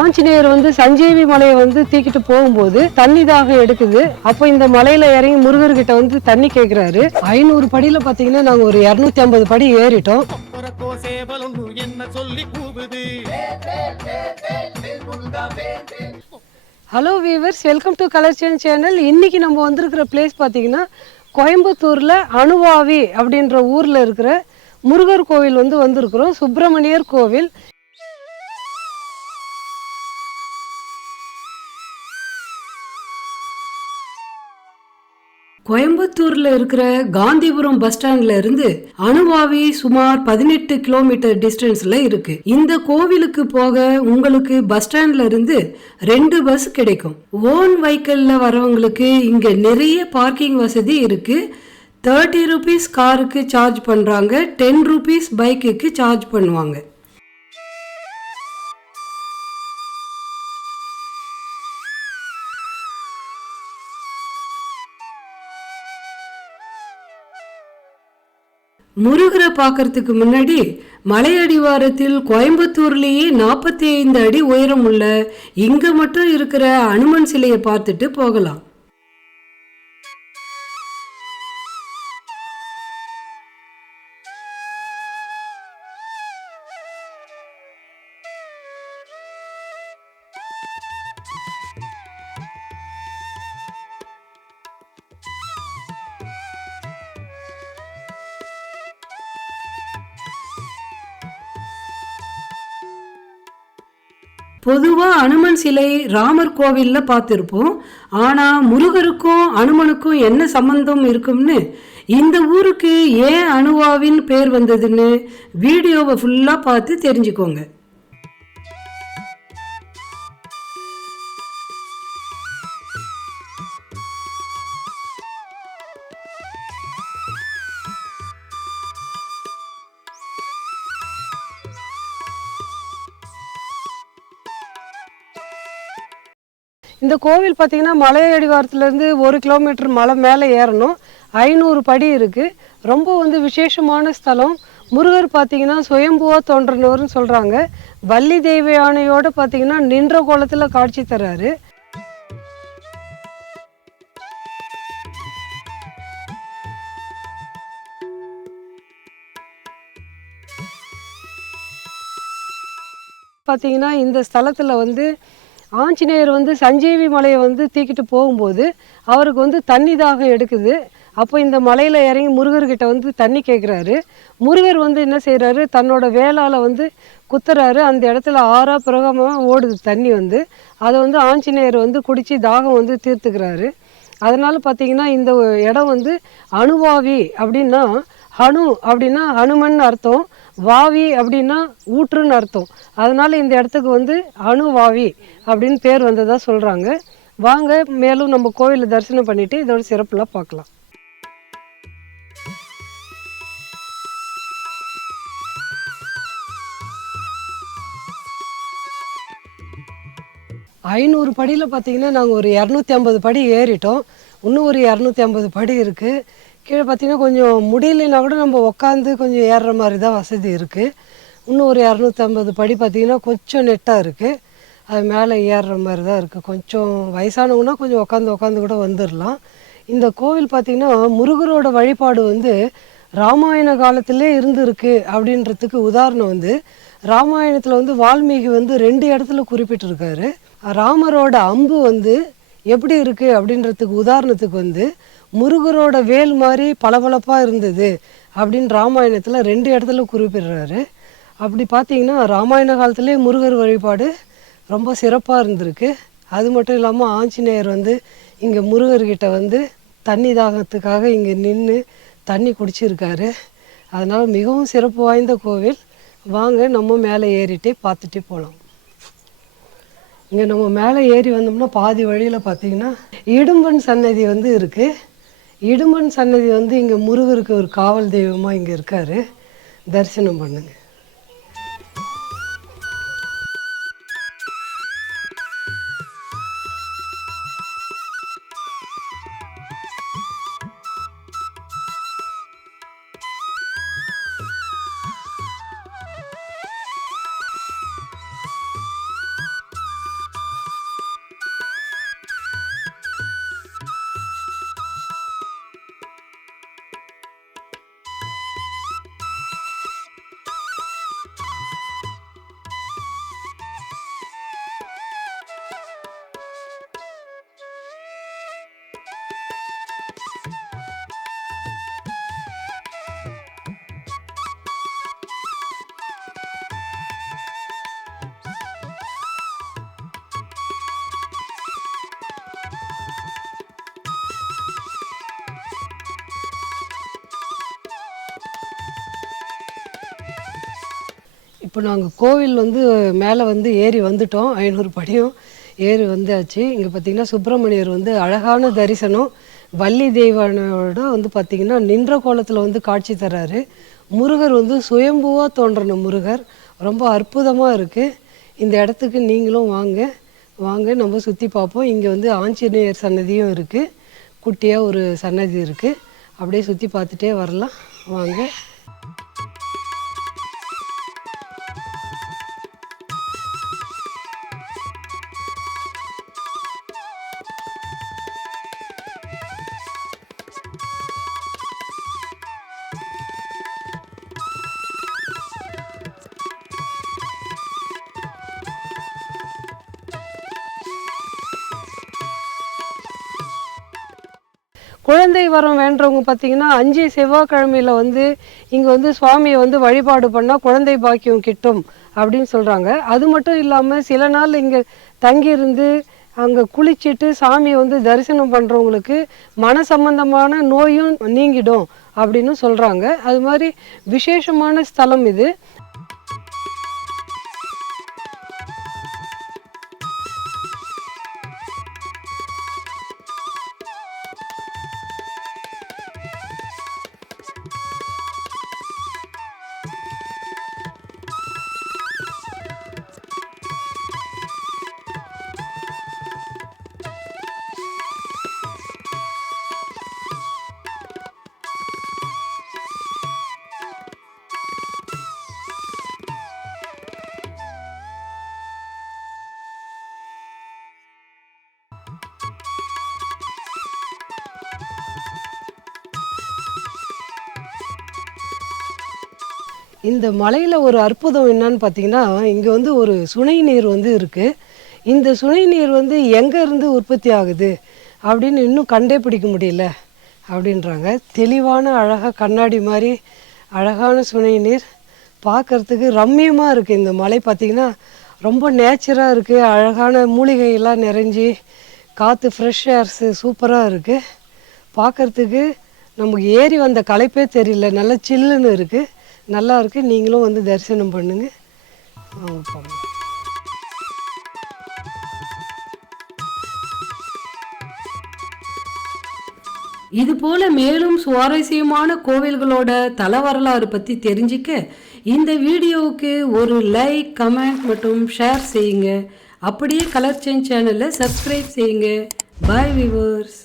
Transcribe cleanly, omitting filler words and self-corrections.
ஆஞ்சநேயர் வந்து சஞ்சீவி மலையை வந்து தூக்கிட்டு போகும்போது தண்ணி தாகம் எடுக்குது. அப்போ இந்த மலையில இறங்கி முருகர்கிட்ட வந்து தண்ணி கேட்கிறாரு. 500 படியில பாத்தீங்கன்னா நாங்க ஒரு 250 படி ஏறிட்டோம். ஹலோ வீவர்ஸ், வெல்கம் டு கலர்ச்சன் சேனல். இன்னைக்கு நம்ம வந்திருக்கிற பிளேஸ் பார்த்தீங்கன்னா கோயம்புத்தூரில் அணுவாவி அப்படின்ற ஊரில் இருக்கிற முருகர் கோவில் வந்து வந்திருக்கிறோம். சுப்பிரமணியர் கோவில். கோயம்புத்தூர்ல இருக்கிற காந்திபுரம் பஸ் ஸ்டாண்ட்ல இருந்து அணுவாவி சுமார் 18 கிலோமீட்டர் டிஸ்டன்ஸ்ல இருக்கு. இந்த கோவிலுக்கு போக உங்களுக்கு பஸ் ஸ்டாண்ட்ல இருந்து 2 பஸ் கிடைக்கும். ஓன் வெஹிக்கிள்ல வரவங்களுக்கு இங்க நிறைய பார்க்கிங் வசதி இருக்கு. 30 ரூபீஸ் காருக்கு சார்ஜ் பண்றாங்க, 10 ரூபீஸ் பைக்குக்கு சார்ஜ் பண்ணுவாங்க. முருகரை பார்க்கறதுக்கு முன்னாடி மலையடிவாரத்தில் கோயம்புத்தூர்லேயே 45 அடி உயரம் உள்ள இங்க மட்டும் இருக்கிற அனுமன் சிலையை பார்த்துட்டு போகலாம். பொதுவாக அனுமன் சிலை ராமர் கோவிலில் பார்த்துருப்போம். ஆனால் முருகருக்கும் அனுமனுக்கும் என்ன சம்பந்தம் இருக்கும்னு, இந்த ஊருக்கு ஏன் அணுவாவின் பேர் வந்ததுன்னு வீடியோவை ஃபுல்லாக பார்த்து தெரிஞ்சுக்கோங்க. இந்த கோவில் பார்த்தீங்கன்னா மலை அடிவாரத்துலேருந்து 1 கிலோமீட்டர் மலை மேலே ஏறணும். 500 படி இருக்குது. ரொம்ப வந்து விசேஷமான ஸ்தலம். முருகர் பார்த்தீங்கன்னா சுயம்புவா தோன்றினவர்னு சொல்கிறாங்க. வள்ளி தெய்வ யானையோடு பார்த்தீங்கன்னா நின்ற கோலத்தில் காட்சி தர்றாரு. பார்த்தீங்கன்னா இந்த ஸ்தலத்தில் வந்து ஆஞ்சநேயர் வந்து சஞ்சீவி மலையை வந்து தூக்கிட்டு போகும்போது அவருக்கு வந்து தண்ணி தாகம் எடுக்குது. அப்போ இந்த மலையில் இறங்கி முருகர்கிட்ட வந்து தண்ணி கேட்குறாரு. முருகர் வந்து என்ன செய்கிறாரு, தன்னோட வேலால் வந்து குத்துறாரு. அந்த இடத்துல ஆறா பிரகமாக ஓடுது தண்ணி வந்து. அதை வந்து ஆஞ்சநேயர் வந்து குடித்து தாகம் வந்து தீர்த்துக்கிறாரு. அதனால் பார்த்திங்கன்னா இந்த இடம் வந்து அணுவாவி அப்படின்னா, ஹனு அப்படின்னா ஹனுமன் அர்த்தம், வாவி அப்படின்னா ஊற்றுன்னு அர்த்தம். அதனால் இந்த இடத்துக்கு வந்து அணுவாவி அப்படின்னு பேர் வந்ததாக சொல்கிறாங்க. வாங்க மேலும் நம்ம கோவிலை தரிசனம் பண்ணிவிட்டு இதோட சிறப்புலாம் பார்க்கலாம். ஐநூறு படியில் பார்த்தீங்கன்னா நாங்கள் ஒரு 250 படி ஏறிட்டோம். இன்னும் ஒரு 250 படி இருக்குது. கீழே பார்த்திங்கன்னா கொஞ்சம் முடியலைன்னா கூட நம்ம உட்காந்து கொஞ்சம் ஏறுற மாதிரி தான் வசதி இருக்குது. இன்னும் ஒரு 250 படி பார்த்திங்கன்னா கொஞ்சம் நெட்டாக இருக்குது. அது மேலே ஏறுற மாதிரி தான் இருக்குது. கொஞ்சம் வயசானவங்கன்னா கொஞ்சம் உட்காந்து கூட வந்துடலாம். இந்த கோவில் பார்த்திங்கன்னா முருகரோட வழிபாடு வந்து ராமாயண காலத்திலே இருந்துருக்கு அப்படின்றதுக்கு உதாரணம் வந்து, ராமாயணத்தில் வந்து வால்மீகி வந்து 2 இடத்துல குறிப்பிட்டிருக்காரு. ராமரோட அம்பு வந்து எப்படி இருக்குது அப்படின்றதுக்கு உதாரணத்துக்கு வந்து முருகரோட வேல் மாதிரி பளபளப்பாக இருந்தது அப்படின்னு ராமாயணத்தில் 2 இடத்துல குறிப்பிடுறாரு. அப்படி பார்த்தீங்கன்னா ராமாயண காலத்துலேயே முருகர் வழிபாடு ரொம்ப சிறப்பாக இருந்திருக்கு. அது மட்டும் இல்லாமல் ஆஞ்சநேயர் வந்து இங்கே முருகர்கிட்ட வந்து தண்ணி தாகத்துக்காக இங்கே நின்று தண்ணி குடிச்சிருக்காரு. அதனால் மிகவும் சிறப்பு வாய்ந்த கோவில். வாங்க நம்ம மேலே ஏறிட்டே பார்த்துட்டே போகலாம். இங்கே நம்ம மேலே ஏறி வந்தோம்னா பாதி வழியில் பார்த்திங்கன்னா இடும்பன் சன்னதி வந்து இருக்குது. இடும்பன் சன்னதி வந்து இங்கே முருகருக்கு ஒரு காவல் தெய்வமாக இங்கே இருக்கார். தரிசனம் பண்ணுங்க. இப்போ நாங்கள் கோவில் வந்து மேலே வந்து ஏறி வந்துட்டோம். 500 படியும் ஏறி வந்தாச்சு. இங்கே பார்த்திங்கன்னா சுப்பிரமணியர் வந்து அழகான தரிசனம். வள்ளி தெய்வானோட வந்து பார்த்திங்கன்னா நின்ற கோலத்தில் வந்து காட்சி தர்றாரு. முருகர் வந்து சுயம்புவாக தோன்றின முருகர். ரொம்ப அற்புதமாக இருக்குது. இந்த இடத்துக்கு நீங்களும் வாங்க நம்ம சுற்றி பார்ப்போம். இங்கே வந்து ஆஞ்சநேயர் சன்னதியும் இருக்குது. குட்டியாக ஒரு சன்னதி இருக்குது. அப்படியே சுற்றி பார்த்துட்டே வரலாம். வாங்க. குழந்தை வரம் வேண்டவங்க பார்த்திங்கன்னா 5 செவ்வாய்க்கிழமையில் வந்து இங்கே வந்து சுவாமியை வந்து வழிபாடு பண்ணால் குழந்தை பாக்கியம் கிட்டும் அப்படின்னு சொல்கிறாங்க. அது மட்டும் இல்லாமல் சில நாள் இங்கே தங்கியிருந்து அங்கே குளிச்சுட்டு சாமியை வந்து தரிசனம் பண்ணுறவங்களுக்கு மன சம்பந்தமான நோயும் நீங்கிடும் அப்படின்னு சொல்கிறாங்க. அது மாதிரி விசேஷமான ஸ்தலம் இது. இந்த மலையில் ஒரு அற்புதம் என்னன்னு பார்த்தீங்கன்னா, இங்கே வந்து ஒரு சுனை நீர் வந்து இருக்குது. இந்த சுனை நீர் வந்து எங்கேருந்து உற்பத்தி ஆகுது அப்படின்னு இன்னும் கண்டே பிடிக்க முடியல அப்படின்றாங்க. தெளிவான அழகாக கண்ணாடி மாதிரி அழகான சுனை நீர் பார்க்குறதுக்கு ரம்மியமாக இருக்குது. இந்த மலை பார்த்திங்கன்னா ரொம்ப நேச்சராக இருக்குது. அழகான மூலிகையெல்லாம் நிறைஞ்சி காற்று ஃப்ரெஷ் ஏர்ஸு சூப்பராக இருக்குது. பார்க்குறதுக்கு நமக்கு ஏறி வந்த களைப்பே தெரியல. நல்லா சில்லுன்னு இருக்குது. நல்லா இருக்குது. நீங்களும் வந்து தரிசனம் பண்ணுங்கள். போகலாம். இது போல மேலும் சுவாரஸ்யமான கோவில்களோட தல வரலாறு பற்றி தெரிஞ்சிக்க இந்த வீடியோவுக்கு ஒரு லைக், கமெண்ட் மற்றும் ஷேர் செய்யுங்க. அப்படியே கலர் சேஞ்ச் சேனலை சப்ஸ்கிரைப் செய்யுங்க. பாய் வியூவர்ஸ்.